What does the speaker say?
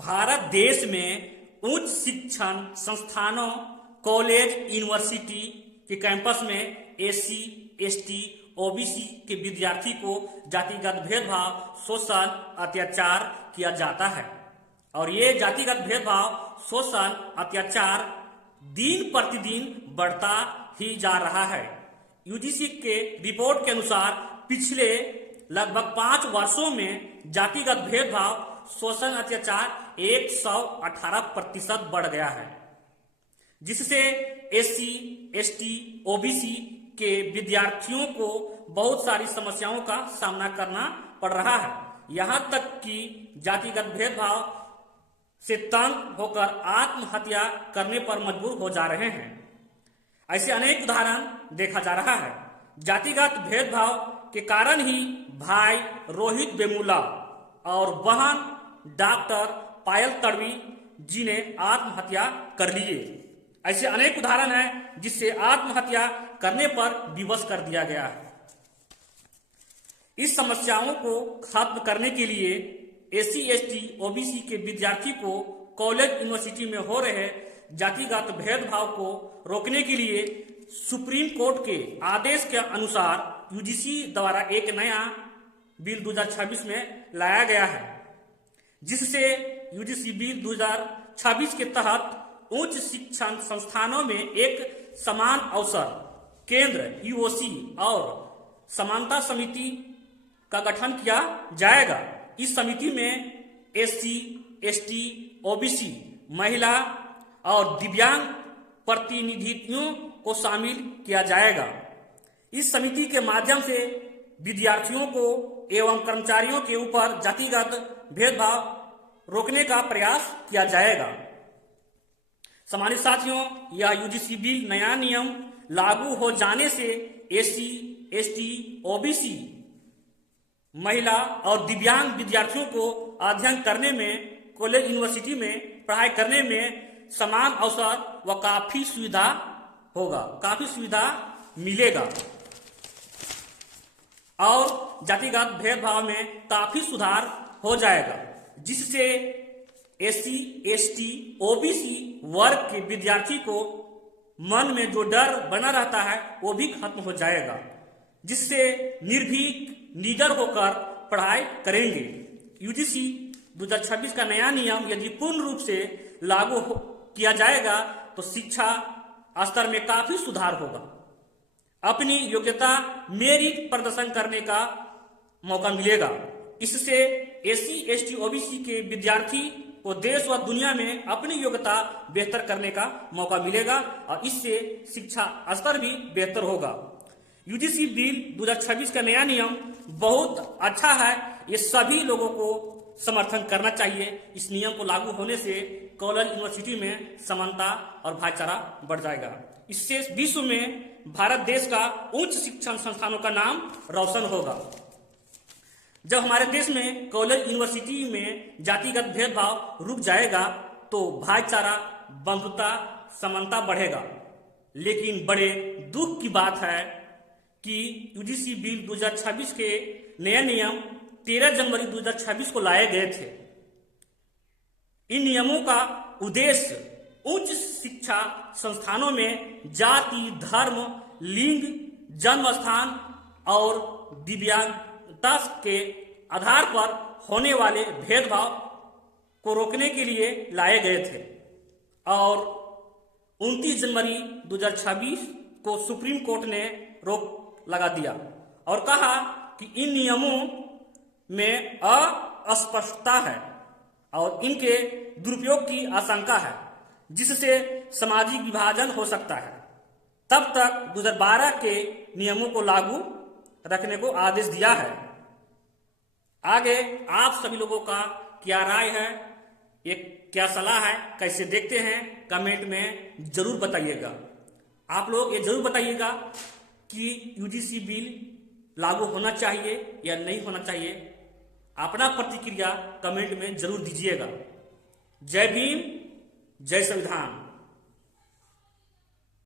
भारत देश में उच्च शिक्षण संस्थानों, कॉलेज, यूनिवर्सिटी के कैंपस में एससी, एसटी, ओबीसी के विद्यार्थी को जातिगत भेदभाव, शोषण, अत्याचार किया जाता है। और ये जातिगत भेदभाव, शोषण, अत्याचार दिन प्रतिदिन बढ़ता ही जा रहा है। यूजीसी के रिपोर्ट के अनुसार पिछले लगभग 5 वर्षों में जातिगत भेदभाव, शोषण, अत्याचार 118% बढ़ गया है, जिससे एससी, एसटी, ओबीसी के विद्यार्थियों को बहुत सारी समस्याओं का सामना करना पड़ रहा है। यहां तक कि जातिगत भेदभाव से तंग होकर आत्महत्या करने पर मजबूर हो जा रहे हैं। ऐसे अनेक उदाहरण देखा जा रहा है। जातिगत भेदभाव के कारण ही भाई रोहित वेमुला और बहन डॉक्टर पायल तड़वी जी ने आत्महत्या कर लिए। ऐसे अनेक उदाहरण हैं जिससे आत्महत्या करने पर विवश कर दिया गया है। इस समस्याओं को खत्म करने के लिए एससी, एसटी, ओबीसी के विद्यार्थी को कॉलेज, यूनिवर्सिटी में हो रहे जातिगत भेदभाव को रोकने के लिए सुप्रीम कोर्ट के आदेश के अनुसार यूजीसी द्वारा एक नया बिल 2026 में लाया गया है, जिससे यूजीसी बिल 2026 के तहत उच्च शिक्षण संस्थानों में एक समान अवसर केंद्र यूओसी और समानता समिति का गठन किया जाएगा। इस समिति में एससी, एसटी, ओबीसी, महिला और दिव्यांग प्रतिनिधियों को शामिल किया जाएगा। इस समिति के माध्यम से विद्यार्थियों को एवं कर्मचारियों के ऊपर जातिगत भेदभाव रोकने का प्रयास किया जाएगा। सम्मानित साथियों, यह यूजीसी बिल नया नियम लागू हो जाने से एससी, एसटी, ओबीसी, महिला और दिव्यांग विद्यार्थियों को अध्ययन करने में, कॉलेज, यूनिवर्सिटी में पढ़ाई करने में समान अवसर व काफी सुविधा होगा, काफी सुविधा मिलेगा और जातिगत भेदभाव में काफी सुधार हो जाएगा, जिससे एससी, एसटी, ओबीसी वर्ग के विद्यार्थी को मन में जो डर बना रहता है वो भी खत्म हो जाएगा, जिससे निर्भीक, निडर होकर पढ़ाई करेंगे। यूजीसी 2026 का नया नियम यदि पूर्ण रूप से लागू किया जाएगा तो शिक्षा स्तर में काफी सुधार होगा। अपनी योग्यता, मेरिट प्रदर्शन करने का मौका मिलेगा। इससे एससी, एसटी, ओबीसी के विद्यार्थी को देश व दुनिया में अपनी योग्यता बेहतर करने का मौका मिलेगा और इससे शिक्षा स्तर भी बेहतर होगा। यूजीसी बिल 2026 का नया नियम बहुत अच्छा है। ये सभी लोगों को समर्थन करना चाहिए। इस नियम को लागू होने से कॉलेज, यूनिवर्सिटी में समानता और भाईचारा बढ़ जाएगा। इससे विश्व में भारत देश का उच्च शिक्षण संस्थानों का नाम रोशन होगा। जब हमारे देश में कॉलेज, यूनिवर्सिटी में जातिगत भेदभाव रुक जाएगा तो भाईचारा, बंधुता, समानता बढ़ेगा। लेकिन बड़े दुख की बात है कि यूजीसी बिल 2026 के नए नियम 13 जनवरी 2026 को लाए गए थे। इन नियमों का उद्देश्य उच्च शिक्षा संस्थानों में जाति, धर्म, लिंग, जन्म स्थान और दिव्यांगता के आधार पर होने वाले भेदभाव को रोकने के लिए लाए गए थे और 29 जनवरी 2026 को सुप्रीम कोर्ट ने रोक लगा दिया और कहा कि इन नियमों में अस्पष्टता है और इनके दुरुपयोग की आशंका है, जिससे सामाजिक विभाजन हो सकता है। तब तक 2012 के नियमों को लागू रखने को आदेश दिया है। आगे आप सभी लोगों का क्या राय है, ये क्या सलाह है, कैसे देखते हैं, कमेंट में जरूर बताइएगा। आप लोग ये जरूर बताइएगा कि यूजीसी बिल लागू होना चाहिए या नहीं होना चाहिए। अपना प्रतिक्रिया कमेंट में जरूर दीजिएगा। जय भीम, जय संविधान।